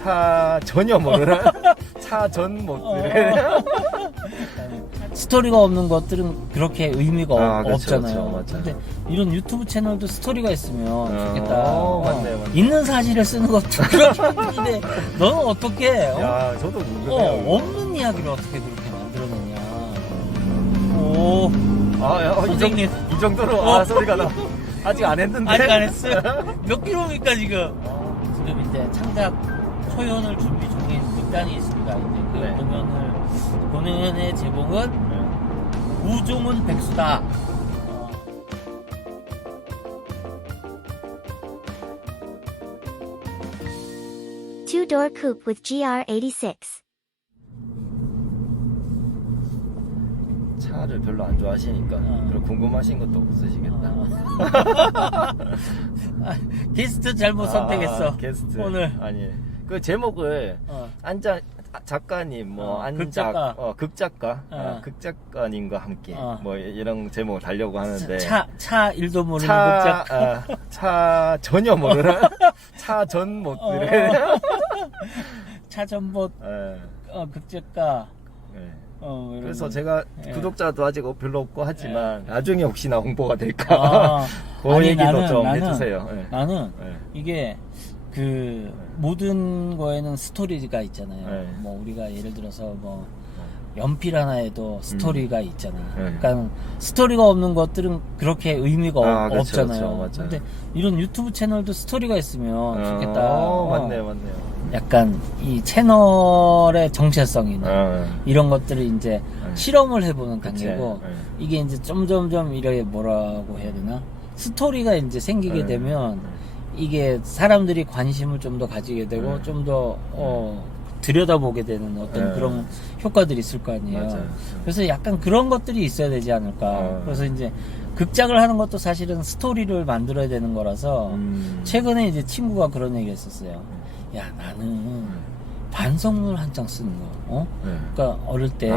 차 전혀 모르는 차 전 모드를 스토리가 없는 것들은 그렇게 의미가 그렇죠, 없잖아요. 그렇죠, 맞아요. 근데 이런 유튜브 채널도 스토리가 있으면 좋겠다. 맞네, 맞네. 있는 사실을 쓰는 것도 그렇게 힘든데 너는 어떻게 야, 저도 궁금해요. 없는 이야기를 어떻게 그렇게 만들어내냐. 오, 야, 선생님. 이 정도로 소리가 나. 아직 안 했는데. 아직 안 했어요. 몇 킬로입니까 지금? 지금 이제 창작 초연을 준비 중인 극단이 있습니다. 이제 그 네. 공연의 제목은 우종은 백수다. Two-door coupe with GR86. 차를 별로 안 좋아하시니까 그런 궁금하신 것도 없으시겠다. 게스트 잘못 선택했어. 게스트. 오늘. 아니, 그 제목을 작가님, 극작가. 극작가, 극작가님과 함께 뭐 이런 제목을 달려고 하는데 차 일도 모르는 극작가. 차 전혀 모르는 차 전 모드를 차 전봇 극작가. 그래서 제가 예. 구독자도 아직 별로 없고 하지만 나중에 혹시나 홍보가 될까 그 아니, 얘기도 좀 나는 해주세요. 나는 예. 이게 그 모든 거에는 스토리가 있잖아요. 네. 뭐 우리가 예를 들어서 뭐 연필 하나에도 스토리가 있잖아. 네. 그러니까 스토리가 없는 것들은 그렇게 의미가 그렇죠, 없잖아요. 그렇죠, 맞아요. 근데 이런 유튜브 채널도 스토리가 있으면 좋겠다. 맞네요. 약간 이 채널의 정체성이나 이런 것들을 이제 실험을 해보는 그치. 단계고 이게 이제 점점점 이렇게 뭐라고 해야 되나 스토리가 이제 생기게 되면 이게 사람들이 관심을 좀 더 가지게 되고 좀 더 들여다보게 되는 어떤 그런 효과들이 있을 거 아니에요. 맞아요. 그래서 약간 그런 것들이 있어야 되지 않을까. 그래서 이제 극작을 하는 것도 사실은 스토리를 만들어야 되는 거라서 최근에 이제 친구가 그런 얘기 했었어요. 야, 나는 반성문 한 장 쓰는 거, 그러니까 어릴 때,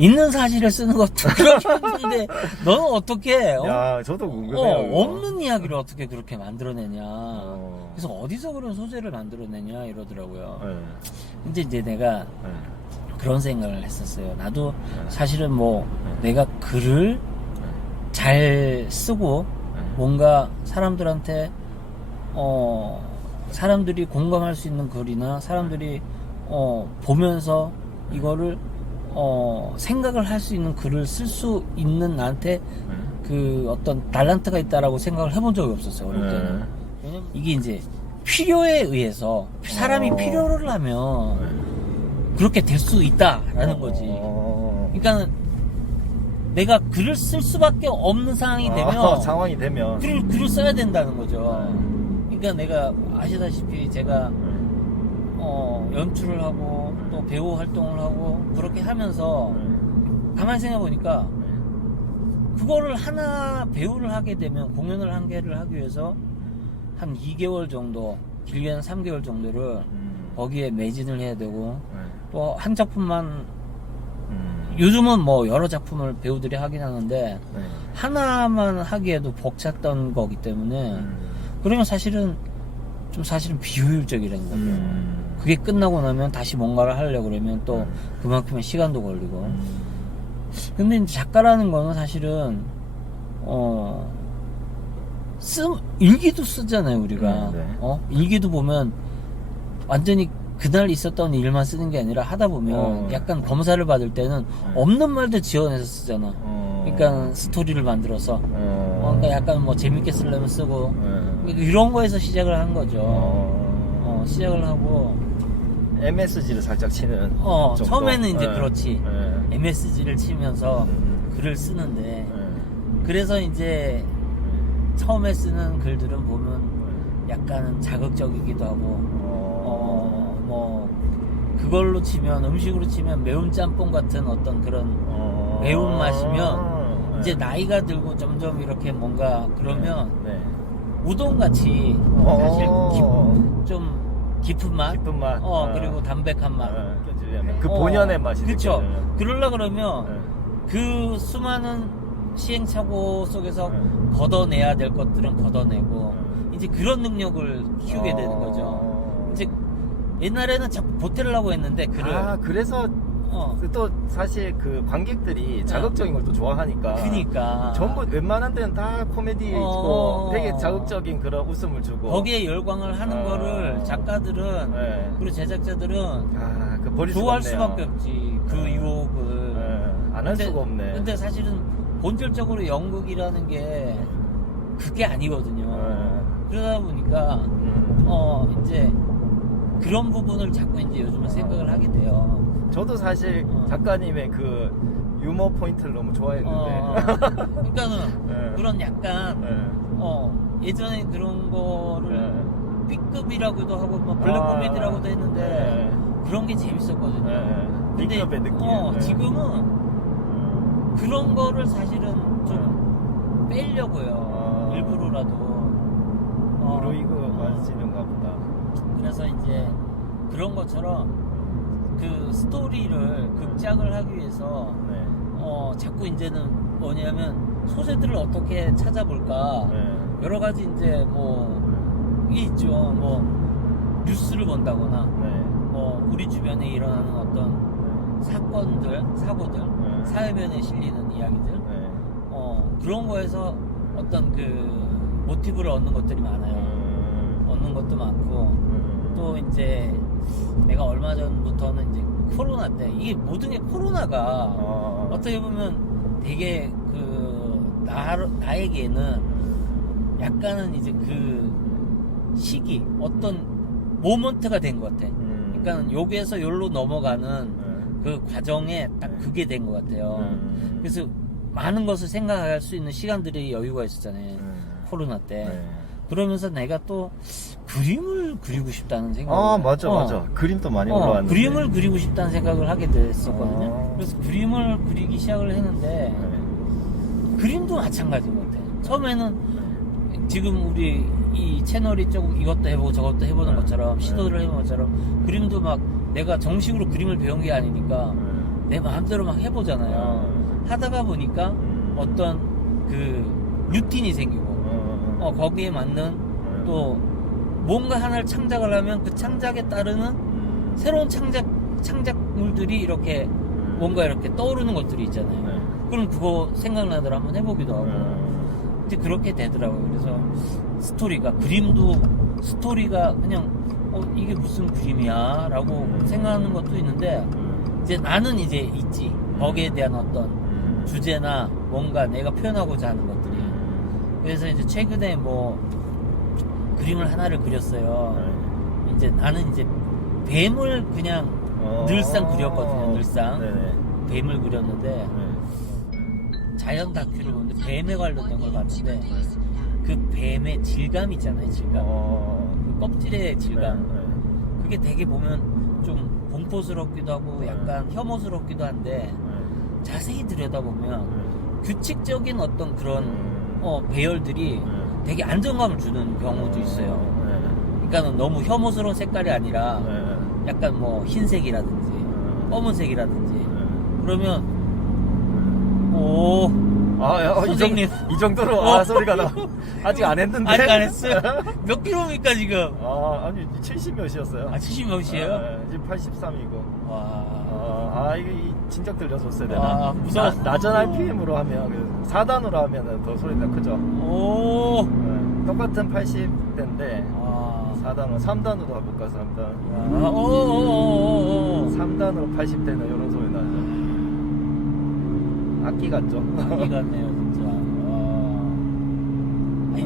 있는 사실을 쓰는 것도 그렇게 힘든데, 너는 어떻게, 야, 저도 궁금해요. 없는 이야기를 어떻게 그렇게 만들어내냐. 그래서 어디서 그런 소재를 만들어내냐, 이러더라고요. 근데 이제 내가 그런 생각을 했었어요. 나도 사실은 뭐, 내가 글을 잘 쓰고, 뭔가 사람들한테, 사람들이 공감할 수 있는 글이나 사람들이 보면서 이거를 생각을 할 수 있는 글을 쓸 수 있는 나한테 그 어떤 달란트가 있다라고 생각을 해본 적이 없었어요. 어릴 때는. 왜냐면 이게 이제 필요에 의해서 사람이 필요를 하면 그렇게 될 수 있다라는 거지. 그러니까 내가 글을 쓸 수밖에 없는 상황이 되면 상황이 되면 글을 써야 된다는 거죠. 그러니까 내가 아시다시피 제가 연출을 하고 또 배우 활동을 하고 그렇게 하면서 가만히 생각해 보니까 그거를 하나 배우를 하게 되면 공연을 한 개를 하기 위해서 한 2개월 정도 길게는 3개월 정도를 거기에 매진을 해야 되고 또 한 작품만 요즘은 뭐 여러 작품을 배우들이 하긴 하는데 하나만 하기에도 벅찼던 거기 때문에 그러면 사실은 비효율적이라는 거죠. 그게 끝나고 나면 다시 뭔가를 하려고 그러면 또 그만큼의 시간도 걸리고. 근데 이제 작가라는 거는 사실은 일기도 쓰잖아요, 우리가. 일기도 보면 완전히 그날 있었던 일만 쓰는 게 아니라 하다 보면 약간 검사를 받을 때는 없는 말도 지어내서 쓰잖아. 그러니까 스토리를 만들어서 그러니까 약간 뭐 재밌게 쓰려면 쓰고 이런 거에서 시작을 한 거죠. 시작을 하고 MSG를 살짝 치는 정도. 처음에는 이제 그렇지. MSG를 치면서 글을 쓰는데 그래서 이제 처음에 쓰는 글들은 보면 약간 자극적이기도 하고 뭐 그걸로 치면 음식으로 치면 매운 짬뽕 같은 어떤 그런 매운 맛이면 이제 나이가 들고 점점 이렇게 뭔가 그러면 우동같이 사실 좀 깊은 맛, 그리고 담백한 맛, 그 본연의 맛이 그렇죠. 그러려 그러면 그 수많은 시행착오 속에서 걷어내야 될 것들은 걷어내고 이제 그런 능력을 키우게 되는 거죠. 이제 옛날에는 자꾸 보태려고 했는데 글을. 아, 그래서 또 사실 그 관객들이 자극적인 걸 또 좋아하니까. 그니까. 전부 웬만한 데는 다 코미디고 되게 자극적인 그런 웃음을 주고. 거기에 열광을 하는 거를 작가들은 네. 그리고 제작자들은 그 버릴 좋아할 수가 수밖에 없네요. 없지. 그 유혹을. 안 할 수가 없네. 근데 사실은 본질적으로 연극이라는 게 그게 아니거든요. 그러다 보니까 이제 그런 부분을 자꾸 이제 요즘은 생각을 하게 돼요. 저도 사실 작가님의 그 유머 포인트를 너무 좋아했는데. 그러니까는 그런 약간 예전에 그런 거를 B급이라고도 하고 뭐 블랙 코미디라고도 했는데 그런 게 재밌었거든요. 근데 B급의 느낌. 지금은 그런 거를 사실은 좀 빼려고요. 일부러라도. 무르익어 가지는가 보다. 그래서 이제 그런 것처럼 그 스토리를 극작을 하기 위해서 자꾸 이제는 뭐냐면 소재들을 어떻게 찾아볼까 여러 가지 이제 뭐 이게 있죠. 뭐 뉴스를 본다거나 뭐 우리 주변에 일어나는 어떤 사건들, 사고들, 사회면에 실리는 이야기들 그런 거에서 어떤 그 모티브를 얻는 것들이 많아요. 얻는 것도 많고 또 이제 내가 얼마 전부터는 이제 코로나 때 이게 모든 게 코로나가 어떻게 보면 되게 그 나에게는 약간은 이제 그 시기 어떤 모먼트가 된 것 같아. 그러니까 여기에서 여기로 넘어가는 그 과정에 딱 그게 된 것 같아요. 그래서 많은 것을 생각할 수 있는 시간들이 여유가 있었잖아요. 코로나 때. 그러면서 내가 또 그림을 그리고 싶다는 생각을. 맞아. 그림도 많이 올라왔는데. 그림을 그리고 싶다는 생각을 하게 됐었거든요. 그래서 그림을 그리기 시작을 했는데 그림도 마찬가지인 것 같아요. 처음에는 지금 우리 이 채널이 조금 이것도 해보고 저것도 해보는 것처럼 시도를 해보는 것처럼 그림도 막 내가 정식으로 그림을 배운 게 아니니까 내 마음대로 막 해보잖아요. 하다가 보니까 어떤 그 루틴이 생기고 거기에 맞는 또 뭔가 하나를 창작을 하면 그 창작에 따르는 새로운 창작물들이 이렇게 뭔가 이렇게 떠오르는 것들이 있잖아요. 그럼 그거 생각나더라 한번 해보기도 하고 이제 그렇게 되더라고요. 그래서 스토리가 그림도 스토리가 그냥 이게 무슨 그림이야 라고 생각하는 것도 있는데 이제 나는 이제 있지 거기에 대한 어떤 주제나 뭔가 내가 표현하고자 하는 것들이. 그래서 이제 최근에 뭐 그림을 하나를 그렸어요. 이제 나는 이제 뱀을 그냥 늘상 그렸거든요. 늘상 뱀을 그렸는데 자연 다큐를 보는데 뱀에 관련된 걸 봤는데 그 뱀의 질감 있잖아요. 질감. 그 껍질의 질감. 그게 되게 보면 좀 공포스럽기도 하고 약간 혐오스럽기도 한데 자세히 들여다보면 규칙적인 어떤 그런 배열들이 되게 안정감을 주는 경우도 있어요. 그러니까 너무 혐오스러운 색깔이 아니라 약간 뭐 흰색이라든지 검은색이라든지 그러면 선생님 이 정도로 소리가 나. 아직 안 했는데. 아직 안 했어요? 몇 킬로입니까 지금? 아니 70 몇이었어요. 70 몇이에요? 지금 83이고. 와. 이게 진작 들려줬어야 되나? 무서워. 낮은 RPM으로 하면 4단으로 하면 더 소리가 크죠. 오. 똑같은 80대인데 4단으로 3단으로 해볼까? 3단. 오. 3단으로 80대는 이런 소리 나죠. 악기 같죠? 악기 같네요 진짜.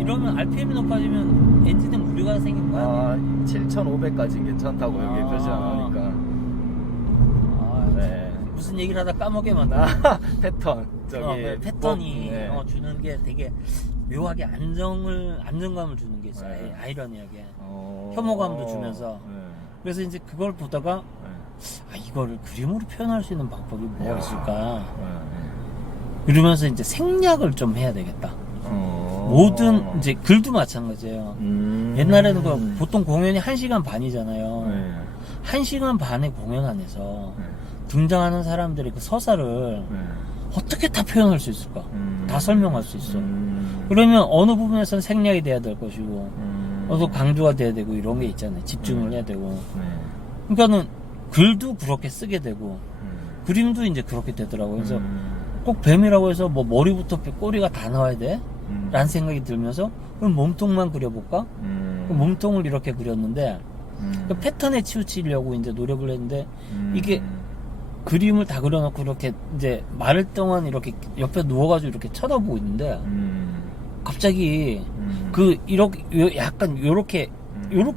이러면 RPM이 높아지면 엔진에 무리가 생긴 거 아니에요? 7,500까지는 괜찮다고 여기 표시 안 하니까. 무슨 얘기를 하다 까먹게 만드네. 패턴. 패턴이 주는 게 되게 묘하게 안정감을 주는 게 있어요. 아이러니하게. 혐오감도 주면서. 그래서 이제 그걸 보다가 이거를 그림으로 표현할 수 있는 방법이 뭐가 있을까? 이러면서 이제 생략을 좀 해야 되겠다. 모든 이제 글도 마찬가지예요. 옛날에는 보통 공연이 1시간 반이잖아요. 1시간 반의 공연 안에서 등장하는 사람들의 그 서사를 어떻게 다 표현할 수 있을까? 다 설명할 수 있어. 그러면 어느 부분에서는 생략이 돼야 될 것이고, 어느 강조가 돼야 되고 이런 게 있잖아요. 집중을 해야 되고. 그러니까는 글도 그렇게 쓰게 되고 그림도 이제 그렇게 되더라고요. 그래서 꼭 뱀이라고 해서 뭐 머리부터 꼬리가 다 나와야 돼? 라는 생각이 들면서 그럼 몸통만 그려볼까? 그럼 몸통을 이렇게 그렸는데 그 패턴에 치우치려고 이제 노력을 했는데 이게 그림을 다 그려놓고 이렇게 이제 마를 동안 이렇게 옆에 누워가지고 이렇게 쳐다보고 있는데 갑자기 그 이렇게 약간 요렇게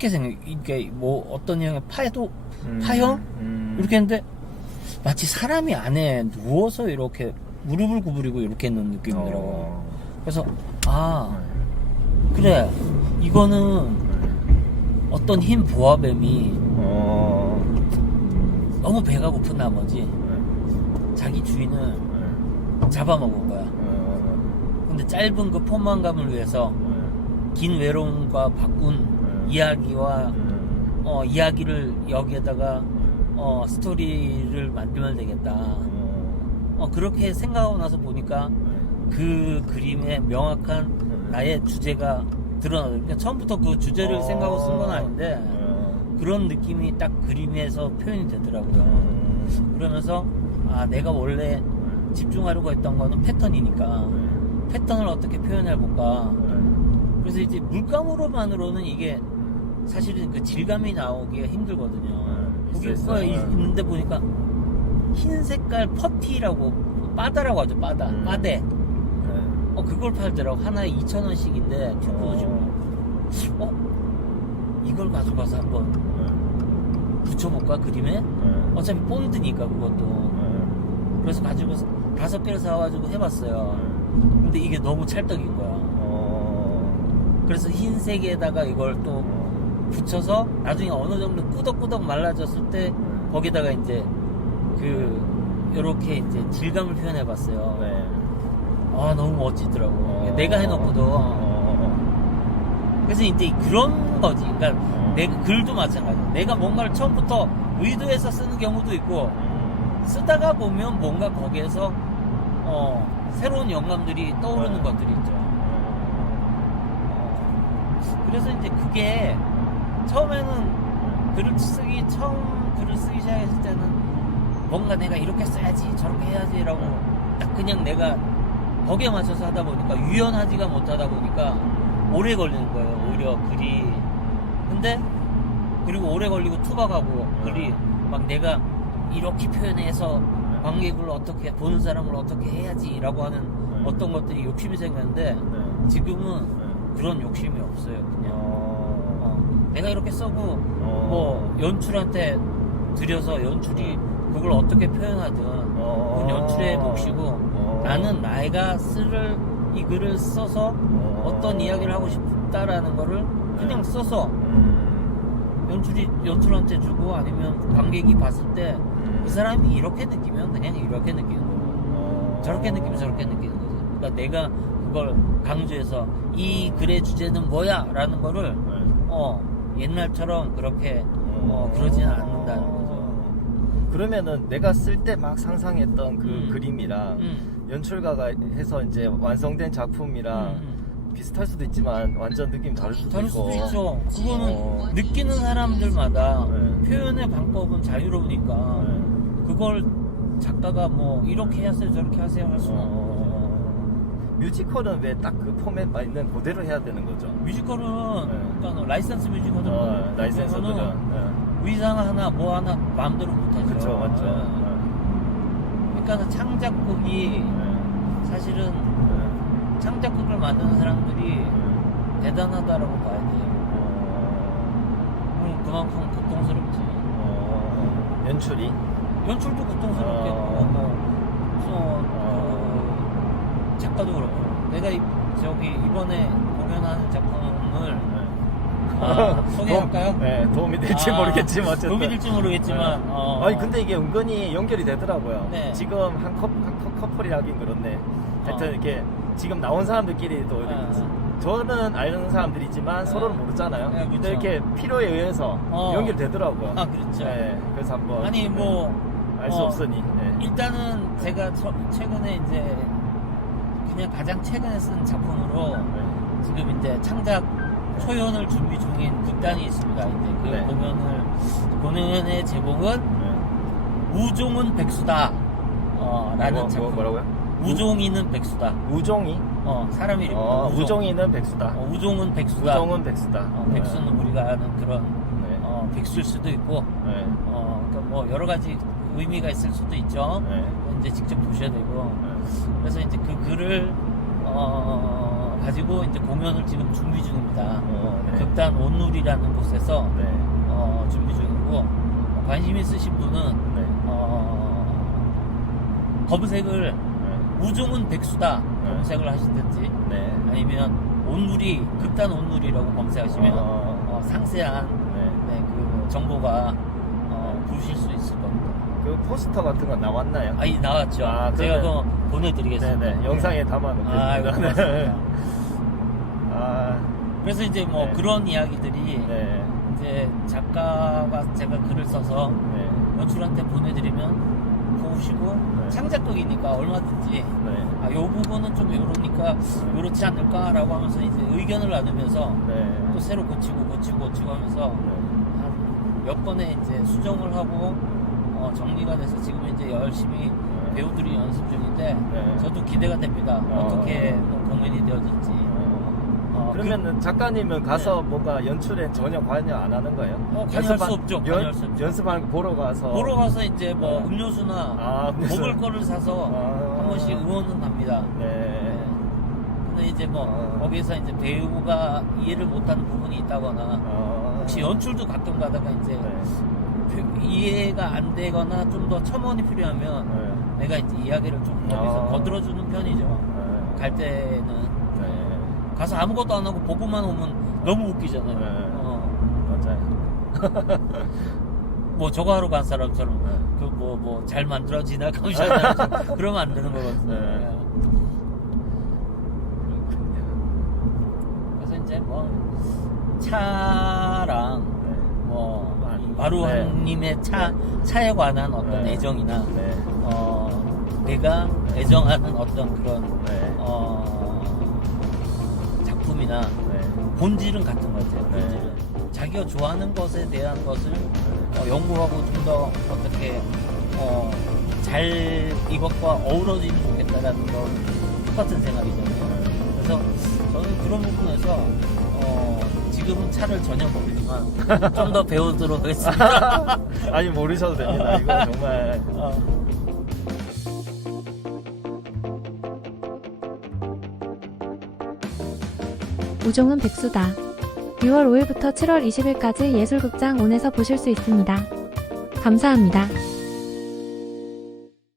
생겨. 이게 뭐 어떤 형의 파형 이렇게 했는데 마치 사람이 안에 누워서 이렇게 무릎을 구부리고 이렇게 있는 느낌이더라고. 그래서 아 그래 이거는 어떤 흰 보아뱀이 너무 배가 고픈 나머지 자기 주인을 잡아먹은 거야. 근데 짧은 그 포만감을 위해서 긴 외로움과 바꾼 이야기와 이야기를 여기에다가 스토리를 만들면 되겠다. 그렇게 생각하고 나서 보니까 그 그림의 명확한 나의 주제가 드러나더라고요. 그러니까 처음부터 그 주제를 생각하고 쓴 건 아닌데 그런 느낌이 딱 그림에서 표현이 되더라고요. 그러면서 아 내가 원래 집중하려고 했던 거는 패턴이니까 패턴을 어떻게 표현해볼까. 그래서 이제 물감으로만으로는 이게 사실은 그 질감이 나오기가 힘들거든요. 거기 있는데 보니까 흰 색깔 퍼티라고 빠다라고 하죠. 빠대. 그걸 팔더라고. 하나에 2,000원씩인데 튜브 좀 이걸 가져가서 한번 붙여볼까 그림에? 어차피 본드니까 그것도. 그래서 가지고 5개를 사와가지고 해봤어요. 근데 이게 너무 찰떡인 거야. 그래서 흰색에다가 이걸 또 붙여서 나중에 어느 정도 꾸덕꾸덕 말라졌을 때 거기다가 이제 요렇게 이제 질감을 표현해봤어요. 네. 아 너무 멋지더라고. 내가 해놓고도. 그래서 이제 그런 거지. 그러니까 내가 글도 마찬가지야. 내가 뭔가를 처음부터 의도해서 쓰는 경우도 있고 쓰다가 보면 뭔가 거기에서 새로운 영감들이 떠오르는 것들이 있죠. 그래서 이제 그게 처음에는 처음 글을 쓰기 시작했을 때는 뭔가 내가 이렇게 써야지 저렇게 해야지라고 딱 그냥 내가 거기에 맞춰서 하다 보니까 유연하지가 못하다 보니까 오래 걸리는 거예요. 오히려 글이. 근데 그리고 오래 걸리고 투박하고 글이 막 내가 이렇게 표현해서 관객을 어떻게 보는 사람을 어떻게 해야지라고 하는 어떤 것들이 욕심이 생겼는데 지금은 그런 욕심이 없어요. 그냥 내가 이렇게 써고 뭐 연출한테 들여서 연출이 그걸 어떻게 표현하든 그건 연출의 몫이고 나는 내가 쓸 이 글을 써서 어떤 이야기를 하고 싶다라는 거를 그냥 써서 연출한테 주고 아니면 관객이 봤을 때 그 사람이 이렇게 느끼면 그냥 이렇게 느끼는 거고 저렇게 느끼면 저렇게 느끼는 거죠. 그러니까 내가 그걸 강조해서 이 글의 주제는 뭐야 라는 거를 옛날처럼 그렇게 그러지는 않는다는 거죠. 그러면은 내가 쓸 때 막 상상했던 그 그림이랑 연출가가 해서 이제 완성된 작품이랑 비슷할 수도 있지만 완전 느낌 다를 수도 있죠. 그거는 느끼는 사람들마다 표현의 방법은 자유로우니까 그걸 작가가 뭐 이렇게 하세요 저렇게 하세요 할 수는 없는 거죠. 뮤지컬은 왜 딱 그 포맷만 있는 그대로 해야 되는 거죠? 뮤지컬은 그러니까 라이센스 뮤지컬은 라이센스들은 의상 하나 뭐 하나 마음대로 못하죠. 그렇죠, 맞죠. 그러니까 창작극이 사실은 창작극을 만드는 사람들이 대단하다라고 봐야 돼요. 그만큼 고통스럽지. 연출도 고통스럽겠고 작가도 그렇고 내가 이번에 공연하는 작품을 소개할까요? 네, 도움이 될지 모르겠지만 어쨌든 도움이 될지 모르겠지만 아니 근데 이게 은근히 연결이 되더라고요. 네. 지금 한 커플이라긴 그렇네. 하여튼 이렇게 지금 나온 사람들끼리도 저는 아는 사람들이지만 서로는 모르잖아요. 네, 근데 이렇게 필요에 의해서 연결되더라고요. 그렇죠. 네, 그래서 한번 아니 알 수 없으니 일단은 제가 최근에 이제 그냥 가장 최근에 쓴 작품으로 지금 이제 창작 초연을 준비 중인 극단이 있습니다. 이제 그 네. 공연의 제목은 우종은 백수다. 라는 작품. 뭐라고요? 우종이는 백수다. 우종이? 사람 이름입니다. 우종이는 백수다. 우종은 백수다. 우종은 백수다. 백수는 우리가 아는 그런 네. 백수일 수도 있고, 네. 그러니까 뭐 여러 가지 의미가 있을 수도 있죠. 네. 이제 직접 보셔야 되고. 네. 그래서 이제 그 글을 가지고 이제 공연을 지금 준비 중입니다. 네. 극단 온누리라는 곳에서 네. 준비 중이고, 관심 있으신 분은 네. 검색을 네. 우종은 백수다 네. 검색을 하시든지, 네. 아니면 온누리 극단 온누리라고 검색하시면 상세한 네. 그 정보가 보실 수 있을 겁니다. 그 포스터 같은 건 나왔나요? 나왔죠. 아, 제가 그러면- 그거 보내드리겠습니다. 네네. 영상에 담아놓겠습니다. 고맙습니다. 아, 그래서 이제 뭐 네. 그런 이야기들이 네. 이제 작가가 제가 글을 써서 네. 연출한테 보내드리면 보시고 네. 창작극이니까 얼마든지 네. 요 부분은 좀 요러니까 요렇지 않을까라고 하면서 이제 의견을 나누면서 네. 또 새로 고치고 하면서 한 몇 번에 이제 수정을 하고 정리가 돼서 지금 이제 열심히 배우들이 연습 중인데 네. 저도 기대가 됩니다. 어떻게 뭐 공연이 되어질지. 그러면은 작가님은 가서 뭔가 연출에 전혀 관여 안 하는 거예요? 관여할 수 없죠. 관여할 수 없죠. 연습하는 거 보러 가서. 보러 가서 이제 뭐 음료수나 음료수. 먹을 거를 사서 한 번씩 응원은 합니다. 네. 근데 이제 뭐 거기서 이제 배우가 이해를 못하는 부분이 있다거나 혹시 연출도 가끔 가다가 이제 이해가 안 되거나 좀 더 첨언이 필요하면 내가 이제 이야기를 좀 거기서 거들어주는 편이죠. 갈 때는 가서 아무것도 안 하고 보고만 오면 너무 웃기잖아요. 맞아요. 뭐 저거 하러 간 사람처럼 그 뭐 잘 만들어지나 감시하나 그러면 안 되는 거거든요. 네. 그렇군요. 그래서 이제 뭐 차랑 뭐 마루한님의 차에 관한 어떤 네. 애정이나 네. 내가 애정하는 어떤 그런 작품이나 네. 본질은 같은 것 같아요. 네. 본질은 자기가 좋아하는 것에 대한 것을 연구하고 좀 더 어떻게 잘 이것과 어우러지면 좋겠다라는 건 똑같은 생각이잖아요. 그래서 저는 그런 부분에서 지금은 차를 전혀 모르지만 좀 더 배우도록 하겠습니다. 아니 모르셔도 됩니다. 이거 정말 우종은 백수다. 6월 5일부터 7월 20일까지 예술극장 온에서 보실 수 있습니다. 감사합니다.